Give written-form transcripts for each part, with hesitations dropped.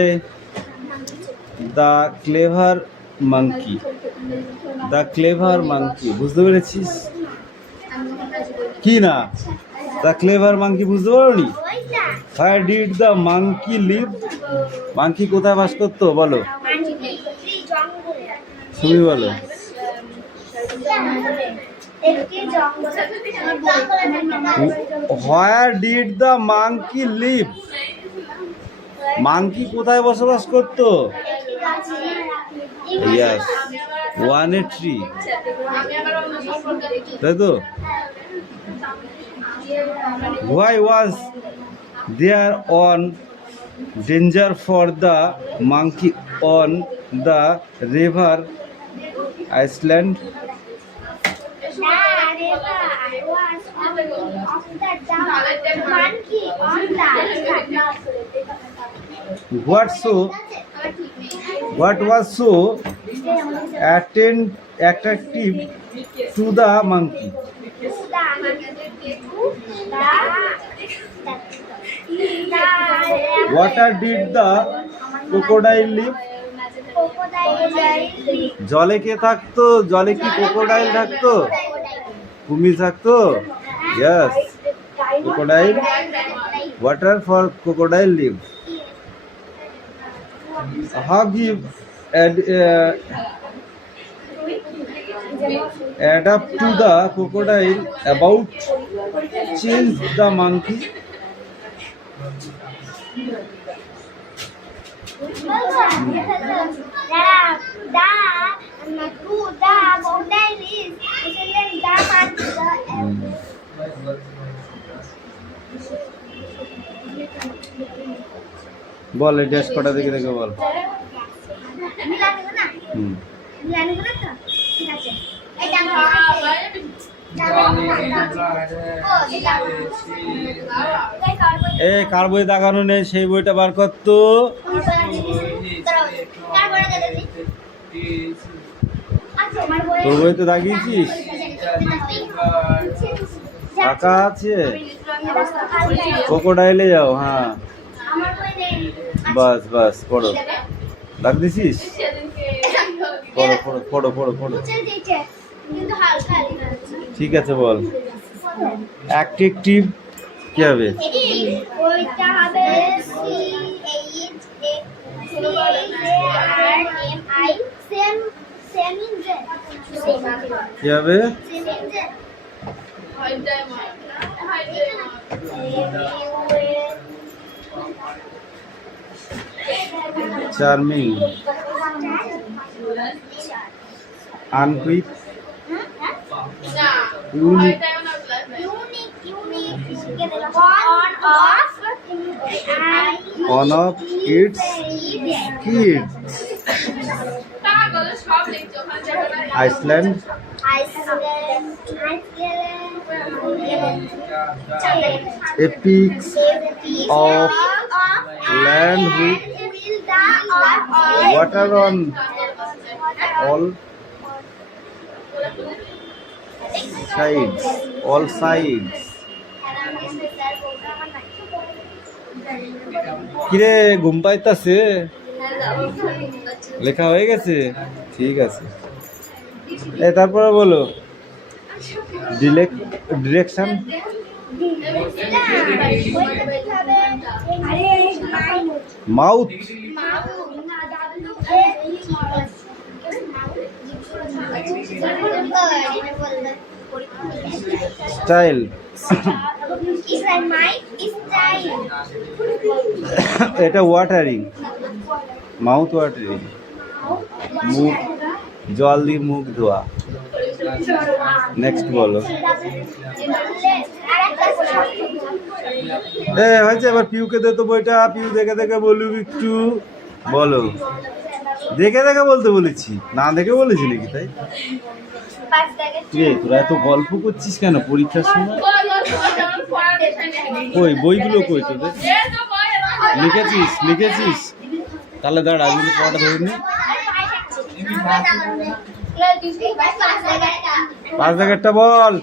A. The clever monkey. The clever monkey. বুঝতে পেরেছিস কি না? The clever monkey বুঝতে পারোনি? Where did the monkey live? Monkey কোথায় বাস করতো বলো? তুমি বলো। Where did the monkey live? Monkey কোথায় বসবাস করতো? Yes, on a tree. তাই তো? Why was there on danger for the monkey on the river Iceland? What was so attractive to the monkey? Water did the crocodile live? জলে কে থাকতো? জলে কি crocodile থাকতো? কুমির থাকতো? Yes, crocodile. Water for crocodile live. How give adapt to the crocodile about change the monkey? বল এই dash কটা দেখে দেখে বল। এই কার বই দাগানো নেই, সেই বইটা বার করতো। তোর বই তো দাগিয়েছিস, ফাঁকা আছে। ক্রোকোডাইলে যাও। হ্যাঁ বাস বাস, পড়ো। দাগ দিছিস? পড়ো পড়ো পড়ো পড়ো পড়ো। ঠিক আছে বল। অ্যাডজেক্টিভ কি হবে? কি হবে? চার্মিং, আনকুইক, unique, on off, kids, Iceland, epics of land with water on all sides. কিরে ঘুম পাইতাছে? লেখা হয়ে গেছে? ঠিক আছে। তারপরে বলো ডিরেকশন। মাউথ, স্টাইল, এটা ওয়াটারিং, মাউথ ওয়াটারিং, মুখ, জল দিয়ে মুখ ধোয়া। নেক্সট বলো। হয়েছে, এবার পিউকে দে তো বইটা। পিউ দেখে দেখে বলবি একটু। বলো, দেখে দেখে বলতে বলেছি, না দেখে বলেছি নাকি? তাই তোরা এত গল্প করছিস কেন পরীক্ষার সময়? কই বইগুলো কই তোদের? লিখেছিস? তাহলে দাঁড়া, আমি পড়াটা ধরে নি। 5 জায়গাটা বল।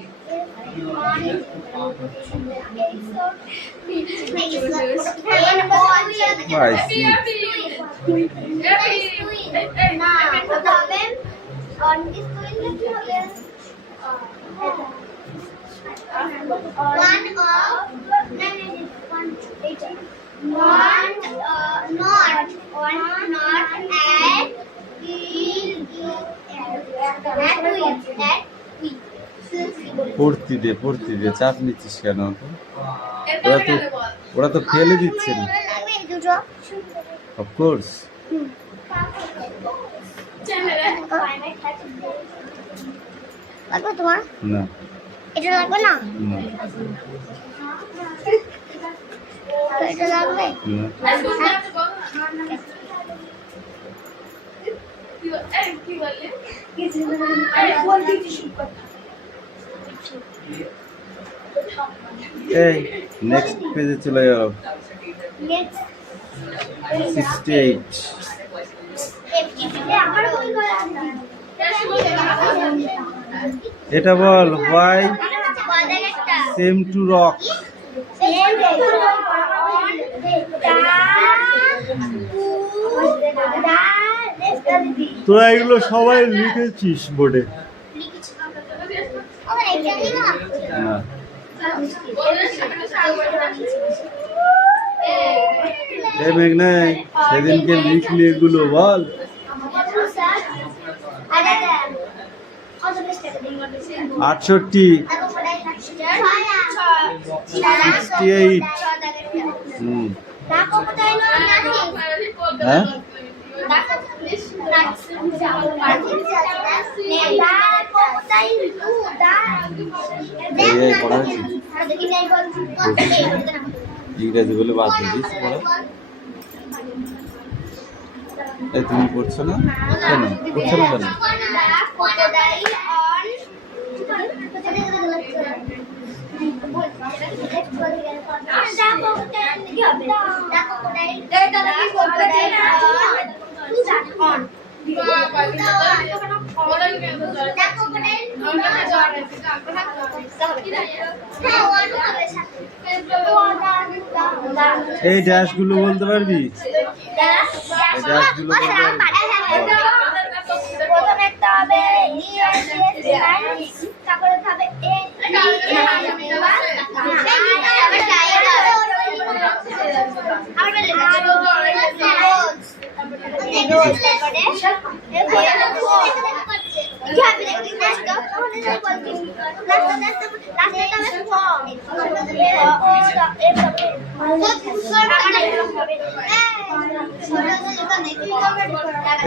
পড়তে দে চাপ নিচ্ছিস কেন? ওরা তো ফেলে দিচ্ছে না। অফকোর্স তোমার না, এটা লাগবে না, না, এটা লাগবে এই নেক্সট পেজে চলে যাও। 68 এটা বল, why seem to rock? তোরা এগুলো সবাই লিখেছিস বোর্ডে? না, এই মেঘনাই সেদিনকে লিখলি এগুলো বল। 68 68 হ্যাঁ ইংরেজি বলে বাদ দিস পড়া। এই তুমি পড়ছো না কেন? পড়ছো না কেন? এই ড্যাশ গুলো বলতে পারবি? এই ড্যাশ গুলো বলতে পারবি? প্রথমে একটা হবে তারপরে হবে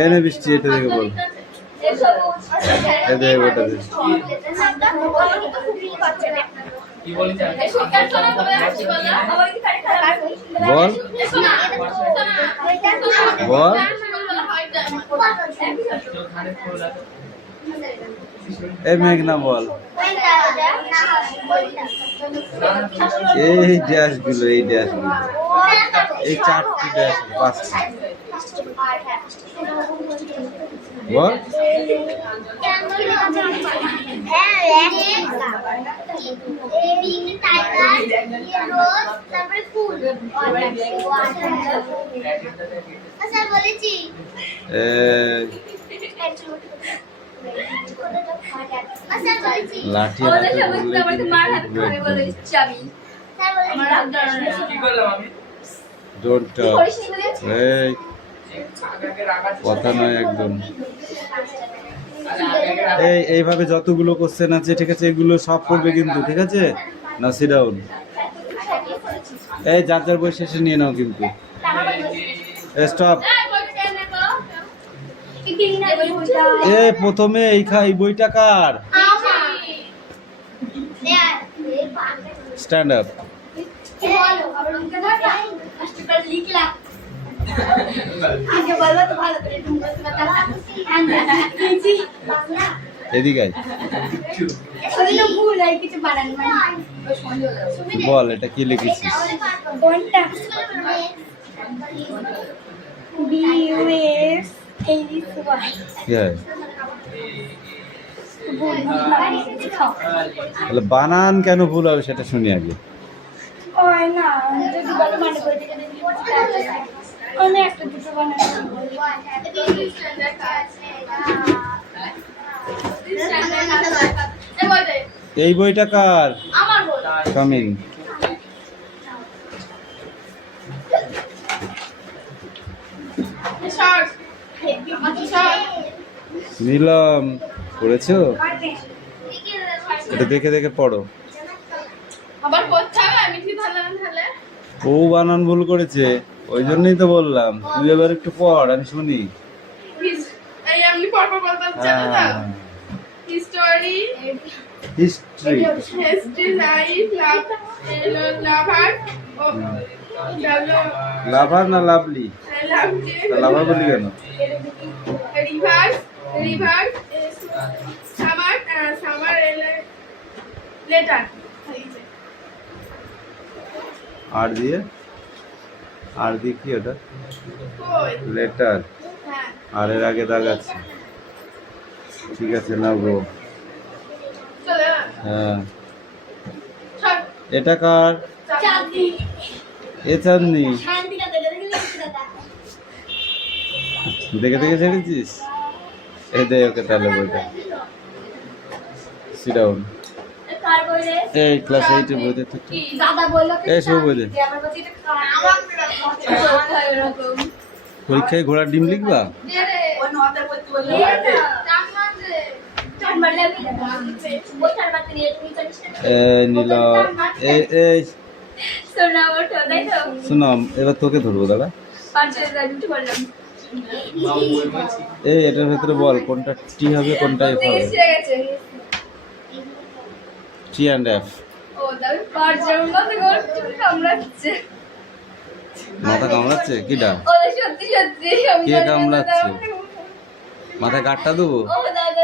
এনে বৃষ্টি এটা দেখে বল। এই দেখ ওটা দেখ। বল বল এই মেঘনা বল। এই ড্যাশ গুলো, এই ড্যাশ গুলো, এই চারটি ড্যাশ, পাঁচটি বল। লাঠি এই কথা নয় একদম। এইভাবে যতগুলো কোশ্চেন আছে ঠিক আছে, এগুলো সব করবে কিন্তু, ঠিক আছে না? Sit down. এই যার যার বই শেষে নিয়ে নাও কিন্তু। স্টপ। প্রথমে এই বইটা কার? Stand up. এদিকে বল, এটা কি লিখেছিস? বানান কেন ভুল হবে সেটা শুনি আগে। হয় না যদি বলো মানে বই থেকে দেখি আমি একটা দুটো বানাবো এই বইটা কার? আমার বই কামিং। শর্ট নিলাম, পড়েছো? এটা দেখে দেখে পড়ো। আবার করতে হবে আমি কি ভালো না তাহলে ও বানান ভুল করেছে, ওই জন্যই তো বললাম তুই এবার একটু পড়, আমি শুনি। এই আমি পরপর বলতে চাই না history history. History life love lover ও লাভার না লাভলি? লাভলি লাভার বলি কেন? River river summer summer letter আর দিয়ে? আর দিয়ে কি ওটা? কই লেটার। হ্যাঁ আর এর আগে দাগ আছে। ঠিক আছে, নাও গো। চলে হ্যাঁ, সব এটা কার? চাঁদনি এ চাঁদনি। শান্তিটা দেখে দেখে লিখতে দাও দেখে দেখে ছেড়েছিস? এই দে ওকে তাহলে বইটা। Sit down. কার বই রে এই ক্লাস 8 এর বইতে তো। দাদা বললো কি এই সব বই দে। যে আমার কাছে এটা আমার এরকম পরীক্ষায় ঘোড়ার ডিম লিখবা? দে রে ওই নতে বলতে বললে টাকা দে চার মারলে আমি বই চার মারতে নিয়ে তুমি জানিস না এই নিলাম। এই সোনা ওঠো তাই তো শোনো, এবার তোকে ধরবো দাদা। পাঁচের দাঁড়িয়ে বললাম এই এটার ভেতরে বল কোনটা টি হবে কোনটা এফ হবে? এসে গেছে টি অ্যান্ড এফ। ও দাদা পাঁচজন মত করতে কামড়াচ্ছে মাথা কামড়াচ্ছে কিডা? ও সত্যি সত্যি আমি কে কামড়াচ্ছে? মাথায় গাঁটটা দেবো? ও দাদা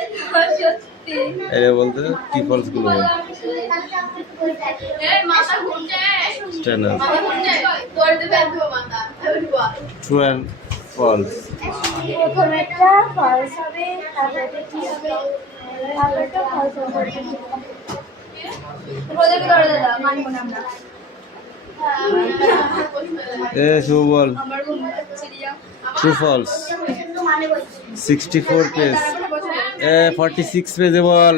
সত্যি এই বলতে টি ফলস গুলো বল। এই মাথা ঘুরছে স্ট্যান্ড আপ। মাথা ঘুরছে তোর দিবে ধো মাথা ধরবা ট্রু অ্যান্ড ফলস। প্রথমে একটা ফলস হবে তারপরে কি হবে তারপরে একটা ফলস হবে প্রজেক্ট করে দাদা মানবো না আমরা এ শুভ বল। আমার ঘুম পাচ্ছে রিয়া ট্রু ফলস। 64 পেজ। 46 পেজে বল।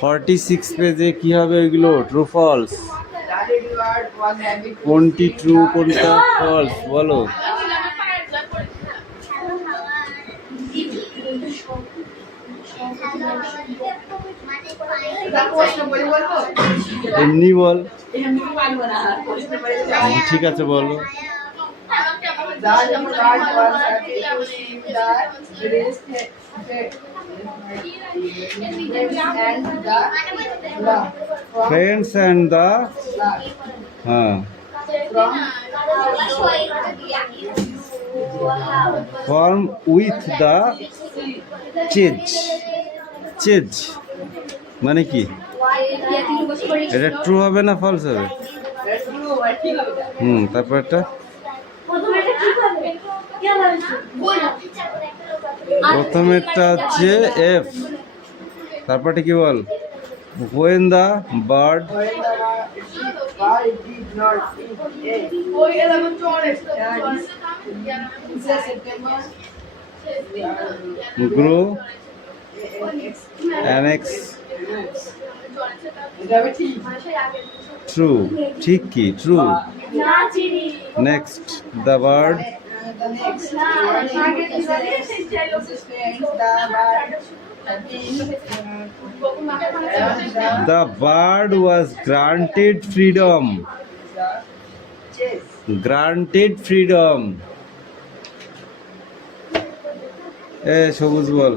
46 পেজে কি হবে ওইগুলো? True false. কোনটি ট্রু কোনটা ফলস বলো? এমনি বল। ঠিক আছে বলো। ফ্রেন্ডস অ্যান্ড দা হ্যাঁ form with the chase. Chase মানে কি? এটা ট্রু হবে না ফলস হবে? তারপর একটা প্রথমেরটা হচ্ছে এফ, তারপরটা কি বল? when the bird grow annex true ঠিক কি true next the bird the bird was granted freedom. Granted freedom. সবুজ বল।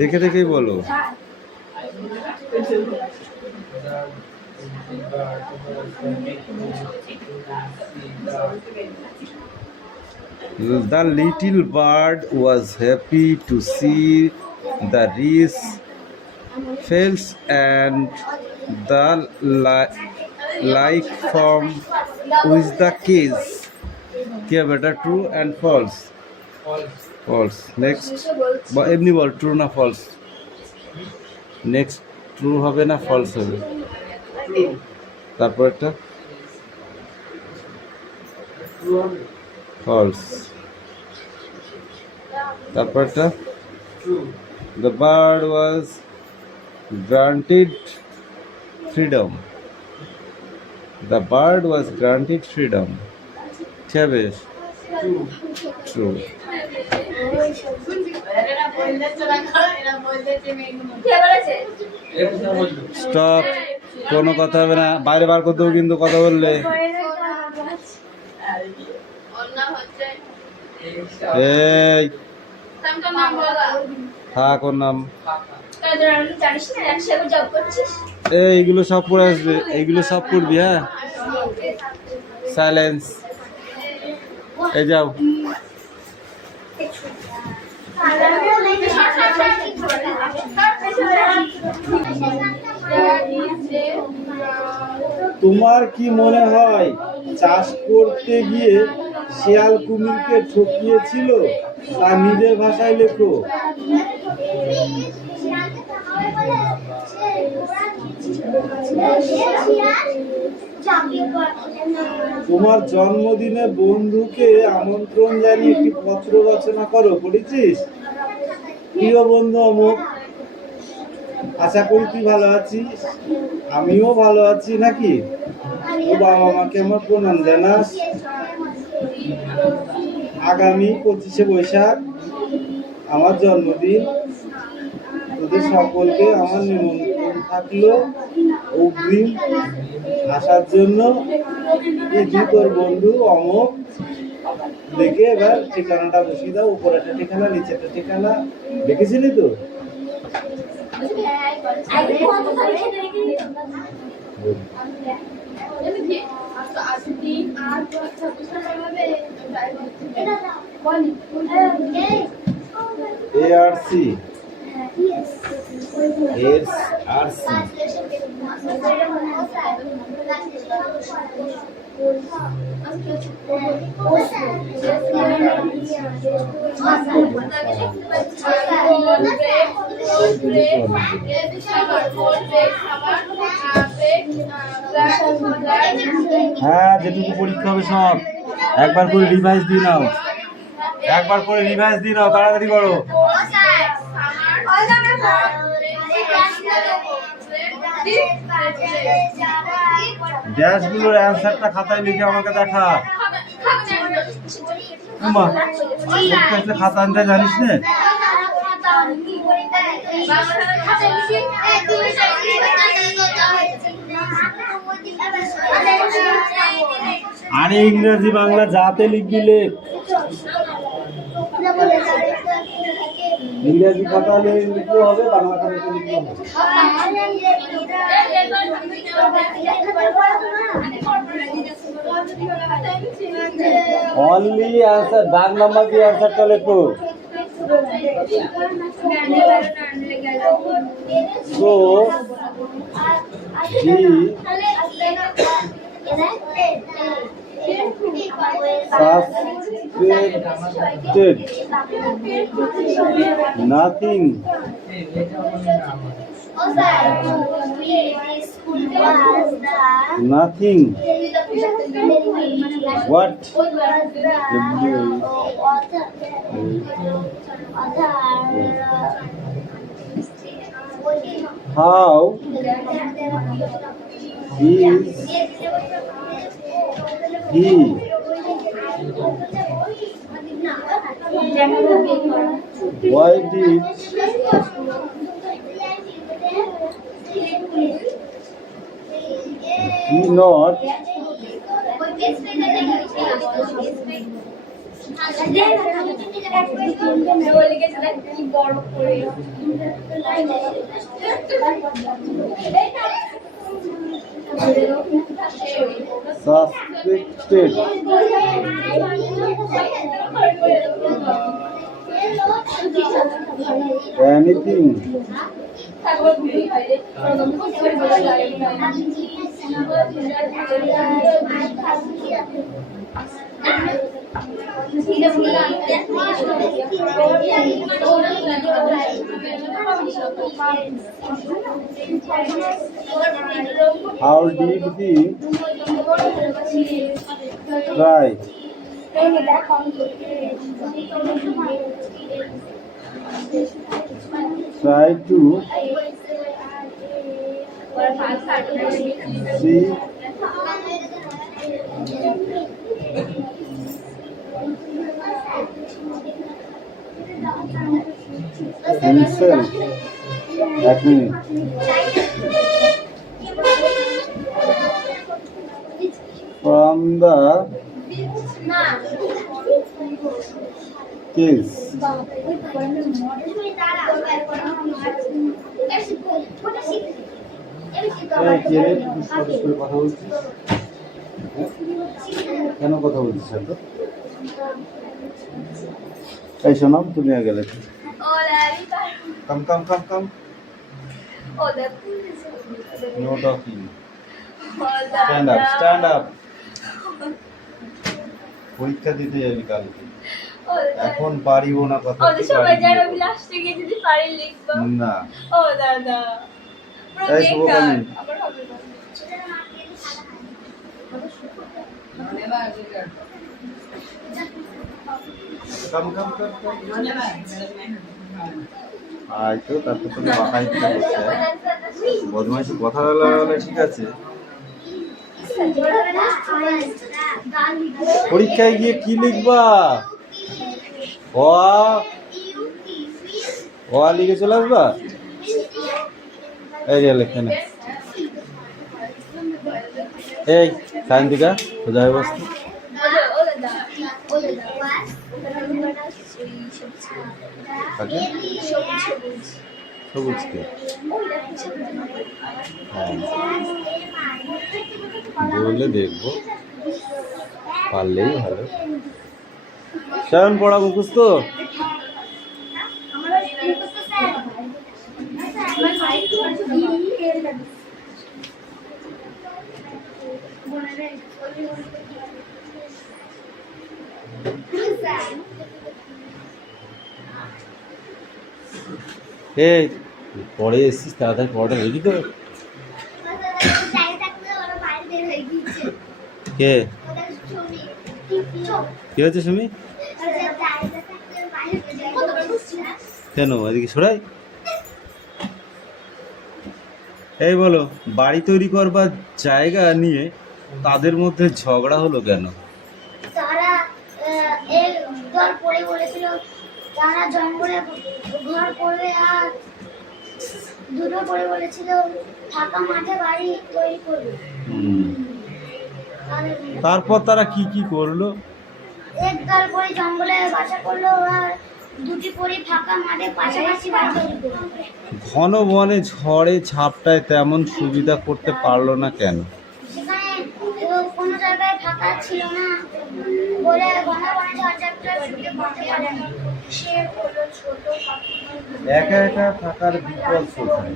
দেখে দেখেই বলো। The little bird was happy to see the rich fields and the like from with the কি হবে এটা? True and false. False. Next এমনি বল, true না ফলস। নেক্সট ট্রু হবে না ফলস হবে? তারপর একটা ফলস। তারপর একটা the bird was granted freedom. The bird was granted freedom. ঠিক আছে, ট্রু। স্টপ, কোনো কথা হবে না, বাইরে বার করতেও কিন্তু কথা বললে। এই থাক, ওর নাম। এইগুলো সব পড়ে আসবে, এইগুলো সব পড়বি। হ্যাঁ, সাইলেন্স। এই যাও। তোমার কি মনে হয় চাষ করতে গিয়ে শিয়াল কুমিরকে ঠকিয়েছিল? তা নিজের ভাষায় লেখো। তোমার জন্মদিনে বন্ধুকে আমন্ত্রণ জানিয়ে একটি পত্র রচনা করো। পড়েছিস? প্রিয় বন্ধু অমুক, আশা করি তুই ভালো আছিস, আমিও ভালো আছি। নাকি ও বাবা মাকে আমার প্রণাম জানাস। আগামী 25শে বৈশাখ আমার জন্মদিন। তোদের সকলকে আমার নিমন্ত্রণ থাকলো অগ্রিম আসার জন্য। তোর বন্ধু অমুক। দেখে এবার ঠিকানাটা বসিয়ে দাও। উপরে একটা ঠিকানা, নিচে একটা ঠিকানা। দেখেছিলি তো? ARC হ্যাঁ, যেটুকু পরীক্ষা হবে সব একবার করে রিভাইজ দিয়ে নাও। একবার করে রিভাইজ দিয়ে নাও, তাড়াতাড়ি করো। ড্যাশগুলোর অ্যান্সারটা খাতায় লিখে আমাকে দেখা। খাতা আনতে জানিস না? আরে ইংরেজি বাংলা যাতে লিখবি লেখ। ইংরেজি খাতা লিখলেও হবে, বাংলা খাতা লিখলেও হবে। অনলি आंसर दाग नंबर की आंसर টা লেখো। So he suspected nothing. Nothing. What? How is he? Why did he not suspected anything? How did he try? Try to see himself. এক minute. From the kiss. কথা বলছিস? কেন কথা বলছিস এত? এই শোনাম তুমি গেলে কাম কাম কাম কাম নো টকিং স্ট্যান্ড আপ পরীক্ষা দিতে যাবি কালকে এখন পারিব না কথা না এই শুভকামী কাম কাম কাম আয় তো তারপর তুমি বাহাই দিতে করছে বদমাইশি কথা বলা ঠিক আছে পরীক্ষায় গিয়ে কি লিখবা ও লিখে চলে আসবা এই রে লেখে না এই সায়ন্তিকা সোজা হয়ে বসতো সবুজকে হ্যাঁ বললে দেখবো পারলেই ভালো সায়ন পড়া মুখস্থ এই পরে এসেছিস তাড়াতাড়ি পড়াটা রেডি তো কে কি হয়েছে সুমি কেন এদিকে সরাই এই বলো বাড়ি তৈরি করবার জায়গা নিয়ে তাদের মধ্যে ঝগড়া হলো কেন তারা এক দল পড়ে বলেছিল তারা জঙ্গলে ঘর করবে আর দুটো পড়ে বলেছিল ফাঁকা মাঠে বাড়ি তৈরি করবে তারপর তারা কি কি করলো এক দল পরে জঙ্গলে বাসা করলো আর দুটি পরে ফাঁকা মাঠে পাশাপাশি বাড়ি তৈরি করলো ঘন বনে ঝড়ে ঝাপটায় তেমন সুবিধা করতে পারলো না কেন সেখানে কোনো জায়গায় ফাঁকা ছিল না বলে ঘন বনে ঝড় ঝাপটায় ছুটে পড়তে পারে না সে হলো ছোট পাখি একা একা থাকার বিকল্প কোথায়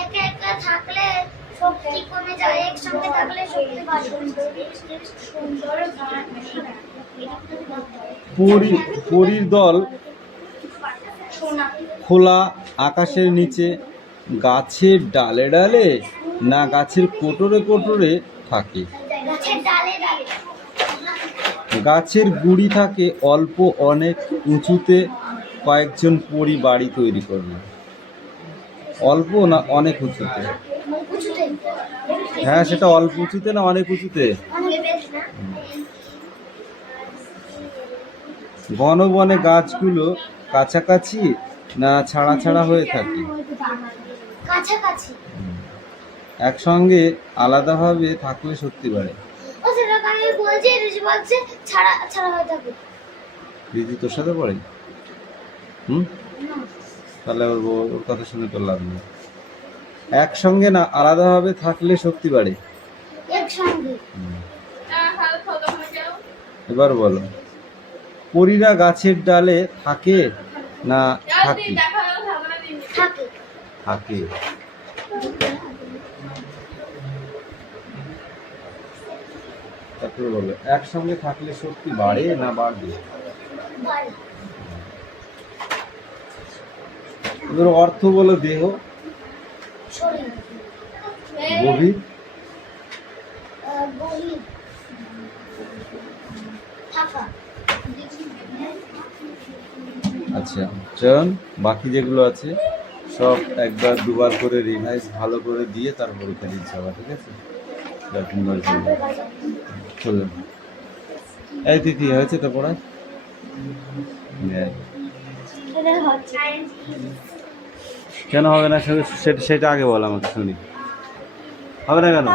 একা একা থাকলে শক্তি কমে যায় একসঙ্গে থাকলে শক্তি বাড়ে সুন্দর পরীর দল খোলা আকাশের নিচে গাছের ডালে ডালে না গাছের কোটরে কোটরে থাকে গাছের ডালে ডালে গাছের গুড়ি থাকে অল্প অনেক উঁচুতে কয়েকজন পরী বাড়ি তৈরি করবে অল্প না অনেক উঁচুতে উঁচুতে হ্যাঁ সেটা অল্প উঁচুতে না অনেক উঁচুতে ঘন বনে গাছগুলো কাছাকাছি না ছাড়া ছাড়া হয়ে থাকে কাছাকাছি একসঙ্গে আলাদাভাবে থাকলে সত্যি বাড়ে ও সেটা আমি বলছি ঋষি বলছে ছাড়া ছাড়া হয়ে থাকে দিদি তোর সাথে পড়ে তাহলে ওর কথা শুনে তোর লাভ নেই একসঙ্গে না আলাদাভাবে থাকলে শক্তি বাড়ে একসঙ্গে এবার বলো পরীরা গাছের ডালে থাকে না থাকে থাকে থাকে তারপরে বলো, একসঙ্গে থাকলে শক্তি বাড়ে না বাড়বে? বাড়ি এবার অর্থ বলো, দেহ, শরীর গভীর, গভীর থাকা আচ্ছা চয়ন। বাকি যেগুলো আছে সব একবার দুবার করে রিভাইজ ভালো করে দিয়ে তার পরীক্ষা দিতে হবে, ঠিক আছে? চলুন, এই তিথি হয়েছে তো পড়া? কেন হবে না? সেটা আগে বল আমাকে, শুনি। হবে না কেন?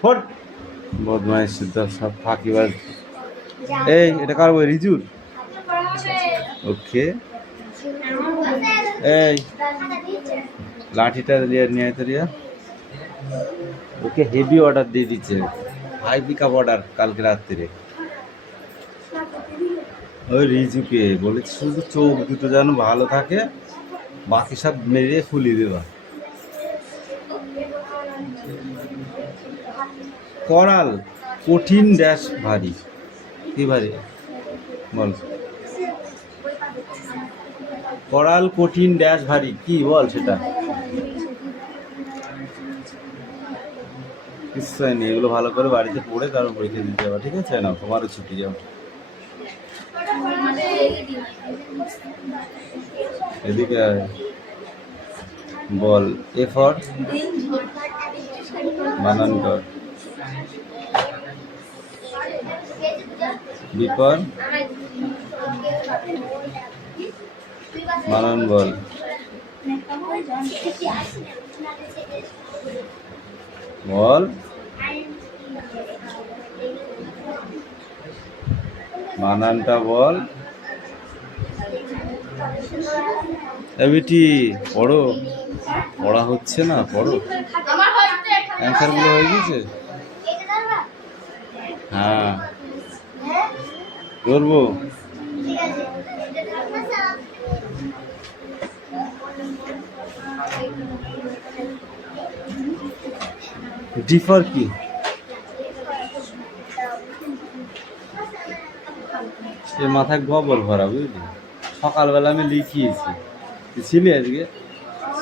ফট বদমাইশ, সব ফাঁকিবাজ। এই এটা কার বই? রিজুর? ওকে। এই লাঠিটা নিয়ে আয় তো রিয়া। ওকে হেভি অর্ডার দিয়ে দিচ্ছে, হাই পিকআপ অর্ডার কালকে রাত্রে। ওই রিজুকে বলেছি শুধু চোখ দুটো যেন ভালো থাকে, বাকি সব মেরে ফুলিয়ে দেবা। করাল কঠিন ড্যাশ ভারী, কি ভারী বল? করাল কঠিন ড্যাশ ভারী, কি বল সেটা? নিশ্চয় নেই, এগুলো ভালো করে বাড়িতে পড়ে তারপর পরীক্ষা দিতে যাবে, ঠিক আছে? না তোমারও ছুটি যাও। এদিকে বল, এ ফর বানান কর, বি ফর বানান বল, বল বানানটা বল। এবিটি পড়ো, পড়া হচ্ছে না, পড়ো। অ্যান্সারগুলো হয়ে গেছে? হ্যাঁ করবো। ডিফার কি? সে মাথায় গোবর ভরা, বুঝলি? সকালবেলা আমি লিখিয়েছি, তুই ছিলি আজকে?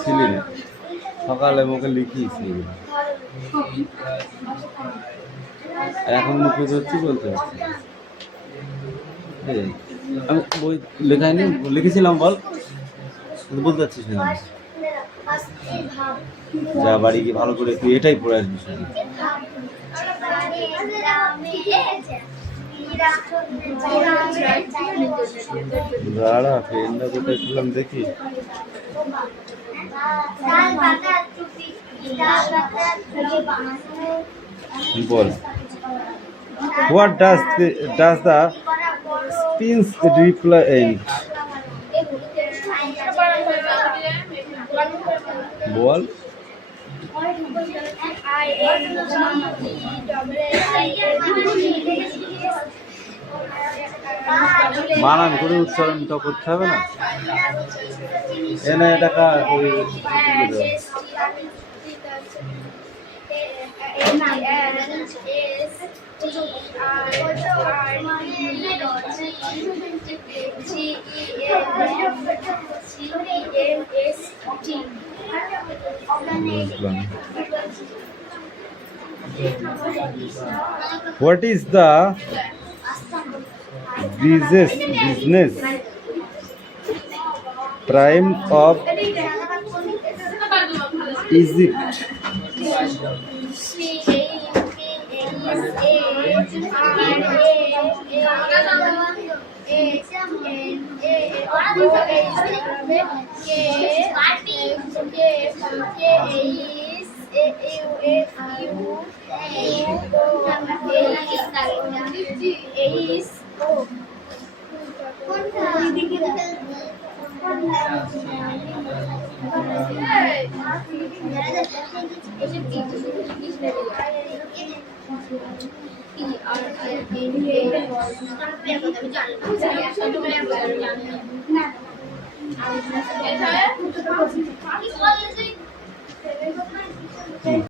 ছিলি না, সকালে মুখে লিখিয়েছি এগুলো, আর এখন মুখে ধরছি, বলতে পারছি। আমি বই লেখাইনি, লিখেছিলাম, বল বলতে পারছিস না? যা বাড়ি গিয়ে ভালো করে তুই এটাই পড়ে আসবি শুধু। দাঁড়া, পেনটা কোথায় ছিলাম দেখি। বল, what does the spins reply end? বল বানান করে উচ্চারণটা করতে হবে না? এনে এটা ওই What is the business prime of Egypt? না